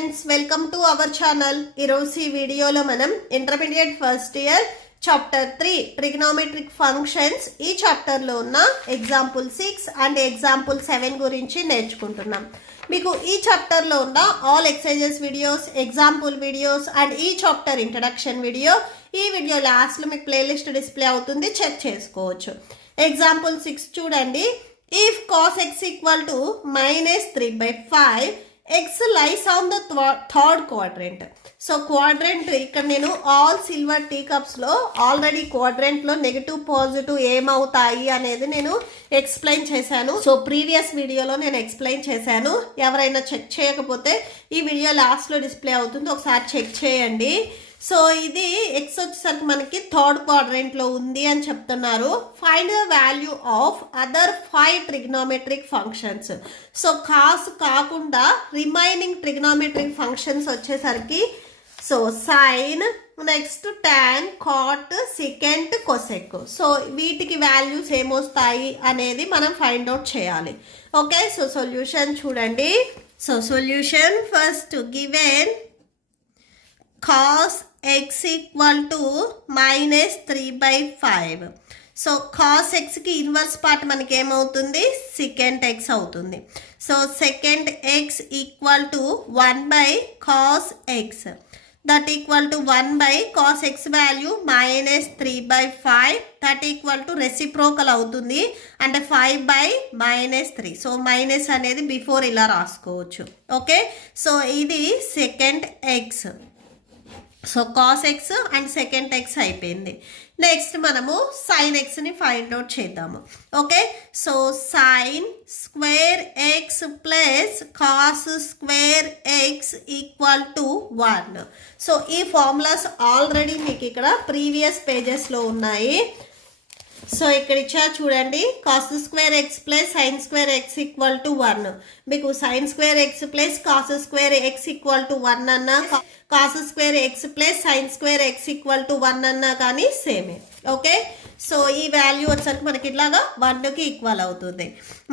Friends, welcome to our channel. ఈరోజు ఈ వీడియోలో మనం intermediate first year chapter 3 trigonometric functions ఈ చాప్టర్లో ఉన్న ఎగ్జాంపుల్ 6 అండ్ ఎగ్జాంపుల్ 7 గురించి నేర్చుకుంటున్నాం. మీకు ఈ చాప్టర్లో ఉన్న all exercises videos, example videos and ఈ చాప్టర్ ఇంట్రడక్షన్ వీడియో ఈ వీడియో లాస్ట్లో మీకు ప్లేలిస్ట్ డిస్ప్లే అవుతుంది, చెక్ చేసుకోవచ్చు. ఎగ్జాంపుల్ 6 చూడండి. If cos x equal to -3/5, x lies on the third quadrant. So quadrant ఇక్కడ నేను ఆల్ సిల్వర్ టీ కప్స్లో ఆల్రెడీ క్వాడ్రెంట్లో నెగిటివ్ పాజిటివ్ ఏమవుతాయి అనేది నేను ఎక్స్ప్లెయిన్ చేశాను. సో ప్రీవియస్ వీడియోలో నేను ఎక్స్ప్లెయిన్ చేశాను. ఎవరైనా చెక్ చేయకపోతే ఈ వీడియో లాస్ట్లో డిస్ప్లే అవుతుంది, ఒకసారి చెక్ చేయండి. సో ఇది ఎక్స్ వచ్చేసరికి మనకి థర్డ్ క్వాడ్రెంట్లో ఉంది అని చెప్తున్నారు. Find the value of other 5 trigonometric functions. So cos కాకుండా రిమైనింగ్ ట్రిగ్నోమెట్రిక్ ఫంక్షన్స్ వచ్చేసరికి so sine, next tan, cot, secant, cosec. So వీటికి వాల్యూస్ ఏమొస్తాయి అనేది మనం ఫైండ్ అవుట్ చేయాలి. ఓకే, సో సొల్యూషన్ చూడండి. So solution first given cos x equal to -3/5. So cos xకి inverse part మనకి ఏమవుతుంది, సెకండ్ x అవుతుంది. So second x equal to 1/cos x, that equal to 1/cos x value -3/5, that equal to reciprocal అవుతుంది అంటే 5/-3. So minus అనేది before ఇలా రాసుకోవచ్చు. Okay, so ఇది second x. So cos X and second X అయిపోయింది. Next మనము sign ఎక్స్ని find out చేద్దాము. Okay, so sine square x plus cos square x equal to 1. So ఈ ఫార్ములాస్ ఆల్రెడీ మీకు ఇక్కడ ప్రీవియస్ పేజెస్లో ఉన్నాయి. సో ఇక్కడ ఇచ్చా చూడండి. Cos square x plus sign square x equal to 1. మీకు sign square x plus cos square x equal to 1 అన్నా, cos square x plus sign square x equal to 1 అన్నా కానీ సేమే. ఓకే, సో ఈ వాల్యూ వచ్చేసరికి మనకి ఇట్లాగా 1కి ఈక్వల్ అవుతుంది.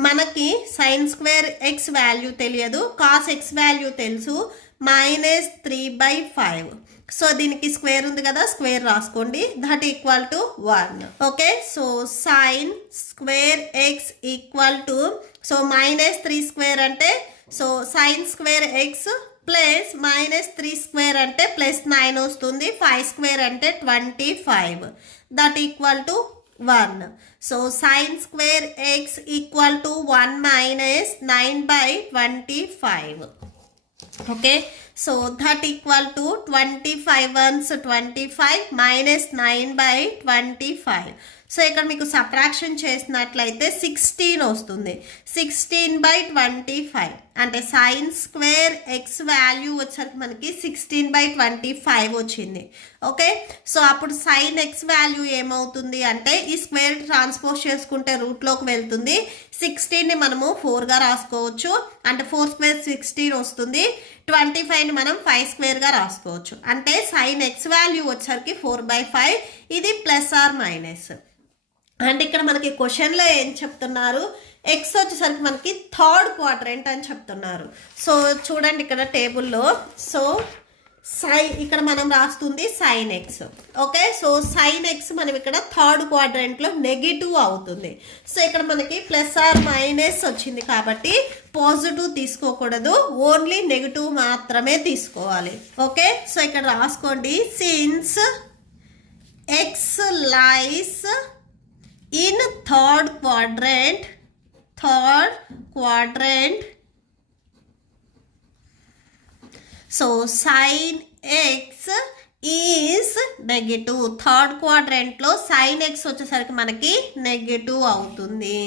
మనకి సైన్ స్క్వేర్ ఎక్స్ వాల్యూ తెలియదు, కాస్ ఎక్స్ వాల్యూ తెలుసు, -3/5. సో దీనికి స్క్వేర్ ఉంది కదా, స్క్వేర్ రాసుకోండి, that equal to 1. Okay, so sine square x equal to, so -3 square అంటే so sine square x plus -3 square అంటే +9 వస్తుంది, 5 స్క్వేర్ అంటే 25, that equal to 1. So sine square x equal to 1 - 9/25. Okay, so that equal to 25 ones 25 -9/25. So ఇక్కడ మీకు subtraction చేసినట్లయితే 16 వస్తుంది. 16/25 అంటే sign square x value వచ్చరికి మనకి 16/25 వచ్చింది. ఓకే, సో అప్పుడు సైన్ ఎక్స్ వాల్యూ ఏమవుతుంది అంటే ఈ స్క్వేర్ ట్రాన్స్పోజ్ చేసుకుంటే రూట్లోకి వెళ్తుంది. 16ని మనము 4గా రాసుకోవచ్చు అంటే 4 స్క్వేర్ 16 వస్తుంది. 25ని మనం 5 స్క్వేర్గా రాసుకోవచ్చు అంటే సైన్ ఎక్స్ వాల్యూ వచ్చరికి 4/5. ఇది ప్లస్ ఆర్ మైనస్. అండ్ ఇక్కడ మనకి క్వశ్చన్లో ఏం చెప్తున్నారు, ఎక్స్ వచ్చేసరికి మనకి థర్డ్ క్వాడ్రెంట్ అని చెప్తున్నారు. సో చూడండి ఇక్కడ టేబుల్లో. సో ఇక్కడ మనం రాస్తుంది sign X. Okay, so sine X మనం ఇక్కడ థర్డ్ క్వాడ్రెంట్లో నెగిటివ్ అవుతుంది. సో ఇక్కడ మనకి ప్లస్ ఆర్ మైనస్ వచ్చింది కాబట్టి పాజిటివ్ తీసుకోకూడదు, ఓన్లీ నెగిటివ్ మాత్రమే తీసుకోవాలి. ఓకే, సో ఇక్కడ రాసుకోండి. Since x lies in third quadrant, so sine x is negative. Third క్వాడ్రెంట్లో సైన్ ఎక్స్ వచ్చేసరికి మనకి నెగిటివ్ అవుతుంది.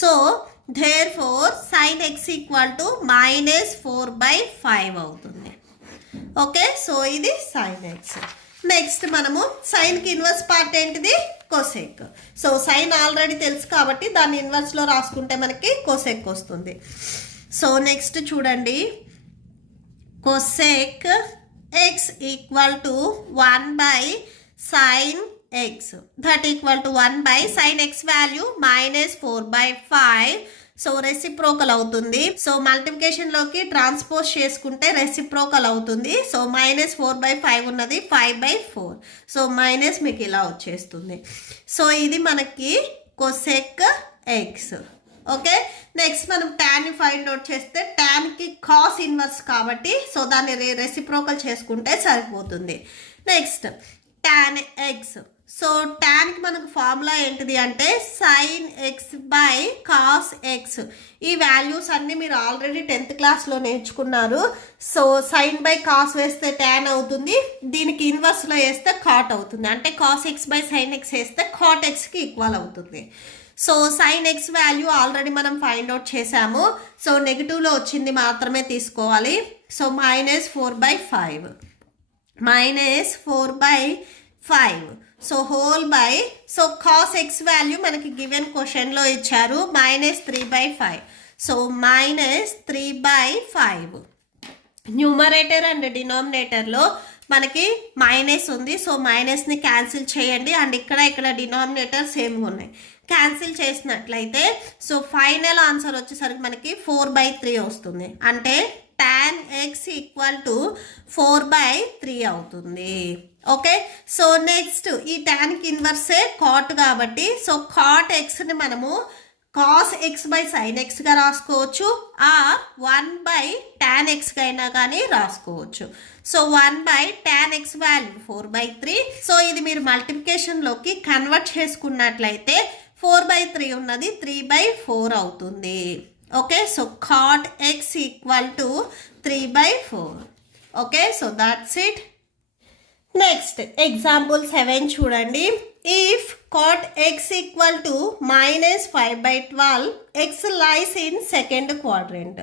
So therefore sine x equal to -4/5 అవుతుంది. ఓకే, సో ఇది సైన్ ఎక్స్. నెక్స్ట్ మనము సైన్కి ఇన్వర్స్ పార్ట్ ఏంటిది, కొసెక్. సో సైన్ ఆల్రెడీ తెలుసు కాబట్టి దాన్ని ఇన్వర్స్లో రాసుకుంటే మనకి కొసెక్ వస్తుంది. సో నెక్స్ట్ చూడండి. Cosec x equal to 1/sin x, that equal to 1/sin x value -4/5. So reciprocal అవుతుంది. సో మల్టిప్లికేషన్లోకి ట్రాన్స్పోజ్ చేసుకుంటే రెసిప్రోకల్ అవుతుంది. సో -4/5 ఉన్నది 5/4. సో మైనస్ మీకు ఇలా వచ్చేస్తుంది. సో ఇది మనకి కొసెక్ ఎక్స్. ఓకే, నెక్స్ట్ మనం tan ఫైండ్ అవుట్ చేస్తే tanకి కాస్ ఇన్వర్స్ కాబట్టి సో దాన్ని రెసిప్రోకల్ చేసుకుంటే సరిపోతుంది. Next tan X. సో టాన్కి మనకు ఫార్ములా ఏంటిది అంటే sin x by cos X. ఈ వాల్యూస్ అన్నీ మీరు ఆల్రెడీ 10th క్లాస్లో నేర్చుకున్నారు. సో సైన్ బై కాస్ వేస్తే tan అవుతుంది, దీనికి ఇన్వర్స్లో వేస్తే కాట్ అవుతుంది. అంటే cos X by sine X వేస్తే కాట్ ఎక్స్కి ఈక్వల్ అవుతుంది. So sine X value already మనం ఫైండ్ అవుట్ చేసాము. సో నెగిటివ్లో వచ్చింది మాత్రమే తీసుకోవాలి. So -4/5 -4/5. So whole by so cos x value మనకి గివెన్ క్వశ్చన్లో ఇచ్చారు -3/5. సో -3/5. న్యూమరేటర్ అండ్ డినామినేటర్లో మనకి మైనస్ ఉంది. సో మైనస్ని క్యాన్సిల్ చేయండి. అండ్ ఇక్కడ డినామినేటర్ సేమ్గా ఉన్నాయి. క్యాన్సిల్ చేసినట్లయితే సో ఫైనల్ ఆన్సర్ వచ్చేసరికి మనకి 4/3 వస్తుంది. అంటే tan x = 4/3 అవుతుంది. ఓకే, సో నెక్స్ట్ ఈ టాన్కి ఇన్వర్సే కాట్ కాబట్టి సో కాట్ ఎక్స్ని మనము కాస్ ఎక్స్ బై సైన్ ఎక్స్గా రాసుకోవచ్చు, ఆర్ 1/tan x అయినా కానీ రాసుకోవచ్చు. So 1/tan x value 4/3. So ఇది మీరు మల్టిప్లికేషన్లోకి కన్వర్ట్ చేసుకున్నట్లయితే 4/3 ఉన్నది 3/4 అవుతుంది. Okay, so cot x = 3/4. Okay, so that's it. Next example 7 చూడండి. If cot x = -5/12, x lies in second quadrant.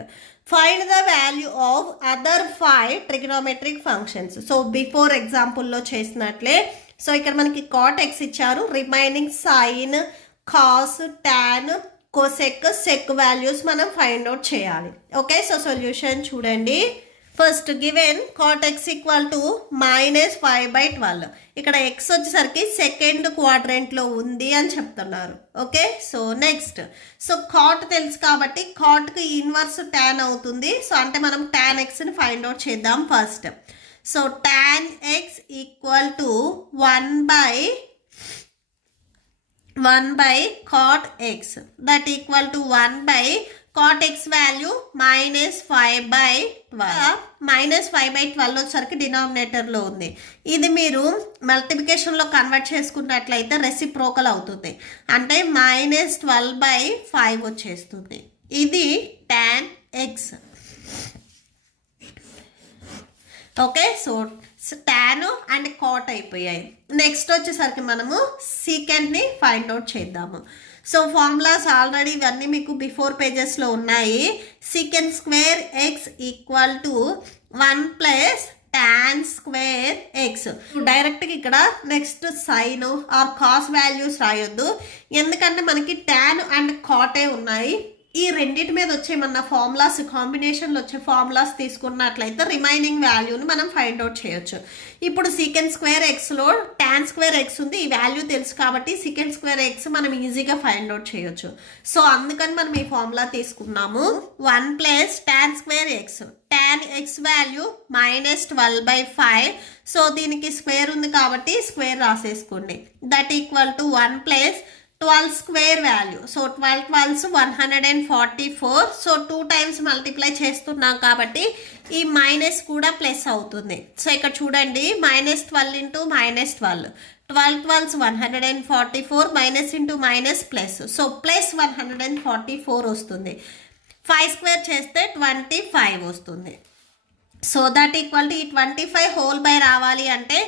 Find the value of other 5 trigonometric functions. So before ఎగ్జాంపుల్లో చేసినట్లే so ఇక్కడ మనకి cot x ఇచ్చారు, remaining sine, cos, tan, cosec, sec values మనం find out చేయాలి. Okay, so solution చూడండి. First given cot x = -5/12. ఇక్కడ x వచ్చేసరికి సెకండ్ క్వాడ్రెంట్లో ఉంది అని చెప్తున్నారు. Okay, so next so cot తెలుసు కాబట్టి కాట్కి ఇన్వర్స్ tan అవుతుంది. సో అంటే మనం tan xని ఫైండ్ అవుట్ చేద్దాం first. So tan x = 1/cot x, that equal to 1/cot x value -5/12. -5/12 వచ్చేసరికి డినామినేటర్లో ఉంది. ఇది మీరు మల్టిప్లికేషన్లో కన్వర్ట్ చేసుకున్నట్లయితే రెసిప్రోకల్ అవుతుంది. అంటే -12/5 వచ్చేస్తుంది. ఇది tan x. Okay, so tan and cot అయిపోయాయి. నెక్స్ట్ వచ్చేసరికి మనము సీకెంట్ని ఫైండ్ అవుట్ చేద్దాము. సో ఫార్ములాస్ ఆల్రెడీ ఇవన్నీ మీకు బిఫోర్ పేజెస్లో ఉన్నాయి. Secant square x = 1 + tan square x. డైరెక్ట్గా ఇక్కడ next sine or cos values రాయొద్దు, ఎందుకంటే మనకి tan అండ్ కాటే ఉన్నాయి. ఈ రెండింటి మీద వచ్చే మన ఫార్ములాస్ కాంబినేషన్లో వచ్చే ఫార్ములాస్ తీసుకున్నట్లయితే రిమైనింగ్ వాల్యూని మనం ఫైండ్ అవుట్ చేయొచ్చు. ఇప్పుడు సీకెంట్ స్క్వేర్ ఎక్స్లో tan స్క్వేర్ ఎక్స్ ఉంది, ఈ వాల్యూ తెలుసు కాబట్టి సీకెంట్ స్క్వేర్ ఎక్స్ మనం ఈజీగా ఫైండ్ అవుట్ చేయొచ్చు. సో అందుకని మనం ఈ ఫార్ములా తీసుకున్నాము. 1 + tan square x. tan x value -12/5. So దీనికి స్క్వేర్ ఉంది కాబట్టి స్క్వేర్ రాసేసుకోండి. That equal to 1 + 12 square value. So 12 12 144. So 2 times multiply చేస్తున్నాం కాబట్టి ఈ మైనస్ కూడా ప్లస్ అవుతుంది. సో ఇక్కడ చూడండి -12 × -12. 12 12 144, minus into minus plus. So +144 వస్తుంది. 5 స్క్వేర్ చేస్తే 25 వస్తుంది. సో దట్ ఈక్వల్ టు ఈ 25 హోల్ బై రావాలి అంటే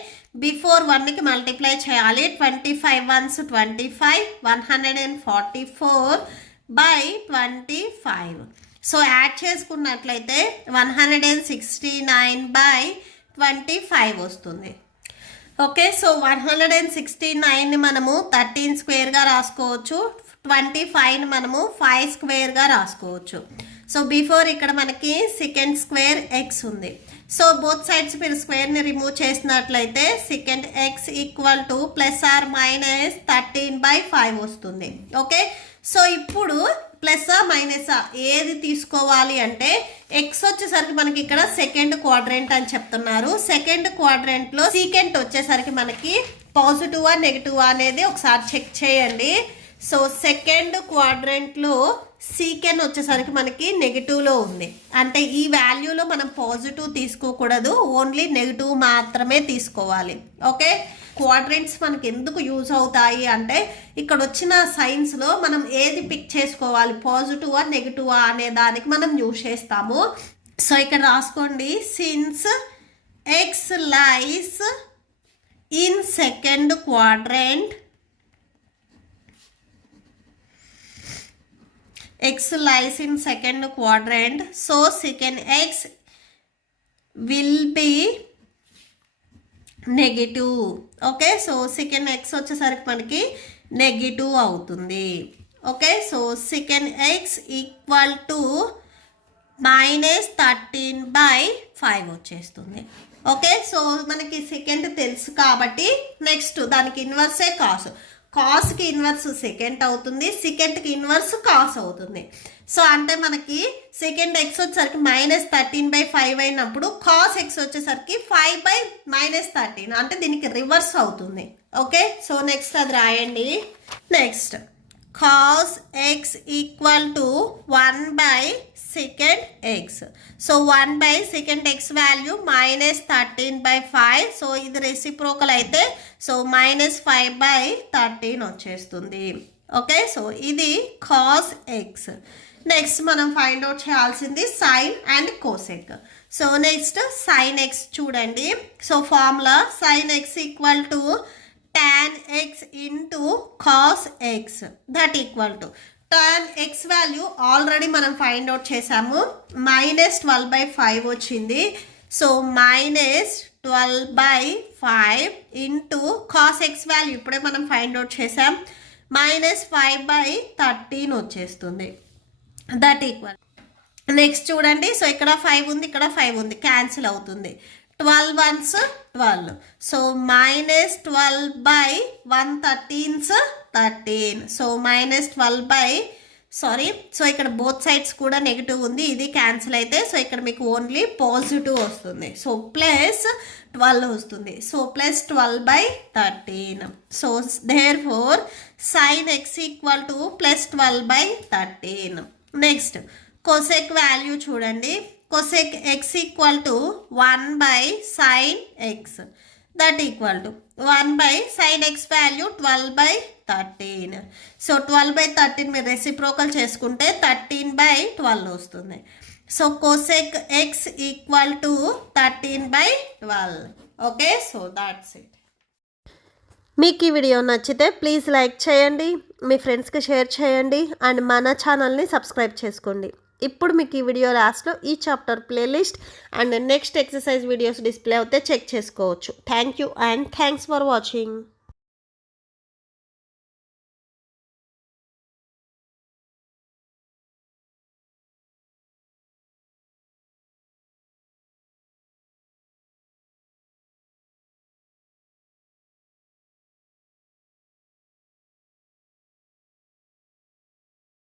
బిఫోర్ 1కి మల్టిప్లై చేయాలి. 25 1s 25, 144/25. సో యాడ్ చేసుకున్నట్లయితే 169/25 వస్తుంది. ఓకే, సో 169ని మనము 13 స్క్వేర్గా రాసుకోవచ్చు, 25ని మనము 5 స్క్వేర్గా రాసుకోవచ్చు. సో బిఫోర్ ఇక్కడ మనకి సెకండ్ స్క్వేర్ ఎక్స్ ఉంది. సో బోత్ సైడ్స్ మీరు స్క్వేర్ని రిమూవ్ చేసినట్లయితే సెకండ్ ఎక్స్ = +or - 13/5 వస్తుంది. ఓకే, సో ఇప్పుడు ప్లస్సా మైనసా ఏది తీసుకోవాలి అంటే ఎక్స్ వచ్చేసరికి మనకి ఇక్కడ సెకండ్ క్వాడ్రెంట్ అని చెప్తున్నారు. సెకండ్ క్వాడ్రెంట్లో సీకెంట్ వచ్చేసరికి మనకి పాజిటివా నెగిటివా అనేది ఒకసారి చెక్ చేయండి. సో సెకండ్ క్వాడ్రెంట్లో సీకెన్ వచ్చేసరికి మనకి నెగిటివ్లో ఉంది. అంటే ఈ వాల్యూలో మనం పాజిటివ్ తీసుకోకూడదు, ఓన్లీ నెగిటివ్ మాత్రమే తీసుకోవాలి. ఓకే, క్వాడ్రెంట్స్ మనకి ఎందుకు యూజ్ అవుతాయి అంటే ఇక్కడ వచ్చిన సైన్స్లో మనం ఏది పిక్ చేసుకోవాలి, పాజిటివా నెగిటివా అనే దానికి మనం యూజ్ చేస్తాము. సో ఇక్కడ రాసుకోండి, since x lies in second quadrant, x lies in second quadrant, so secant x will be negative. Okay, so secant x వచ్చేసరికి మనకి నెగిటివ్ అవుతుంది. Okay, so secant x equal to -13/5 వచ్చేస్తుంది. ఓకే, సో మనకి second తెలుసు కాబట్టి next దానికి ఇన్వర్సే cos. కాస్కి inverse second అవుతుంది, సెకండ్కి ఇన్వర్స్ కాస్ అవుతుంది. సో అంటే మనకి సెకండ్ ఎక్స్ వచ్చేసరికి -13/5 అయినప్పుడు కాస్ ఎక్స్ వచ్చేసరికి 5/-13 అంటే దీనికి రివర్స్ అవుతుంది. ఓకే, సో నెక్స్ట్ అది రాయండి. Next cos x equal to 1/secant x. So 1/secant x value -13/5. So ఇది రెసిప్రోకల్ అయితే సో -5/13 వచ్చేస్తుంది. ఓకే, సో ఇది కాస్ ఎక్స్. నెక్స్ట్ మనం ఫైండ్ అవుట్ చేయాల్సింది sine and cosec. So next sine x చూడండి. So formula sine x equal to tan x into cos x that equal to tan x value already మనం find out చేసాము, -12/5 వచ్చింది. So -12/5 into cos x value ఇప్పుడే మనం find out చేసాం, -5/13 వచ్చేస్తుంది. That equal next చూడండి. So ఇక్కడ 5 ఉంది, ఇక్కడ 5 ఉంది, క్యాన్సిల్ అవుతుంది. 12 ones 12. సో -12/113 సో సో ఇక్కడ బోత్ సైడ్స్ కూడా నెగిటివ్ ఉంది, ఇది క్యాన్సిల్ అయితే సో ఇక్కడ మీకు ఓన్లీ పాజిటివ్ వస్తుంది. సో +12 వస్తుంది. So +12/13. So therefore sine x equal to +12/13. Next cosec value చూడండి. cosec x equal to 1/sin x that equal to 1/sin x value 12/13. So 12/13 మీరు రెసిప్రోకల్ చేసుకుంటే 13/12 వస్తుంది. So cosec x equal to 13/12. Okay, so that's it. మీకు ఈ video నచ్చితే please like చేయండి, మీ ఫ్రెండ్స్కి share చేయండి అండ్ మన ఛానల్ని సబ్స్క్రైబ్ చేసుకోండి. ఇప్పుడు మీకు ఈ వీడియో లాస్ట్లో ఈ chapter playlist and next exercise videos display అవుతే చెక్ చేసుకోవచ్చు. Thank you and thanks for watching.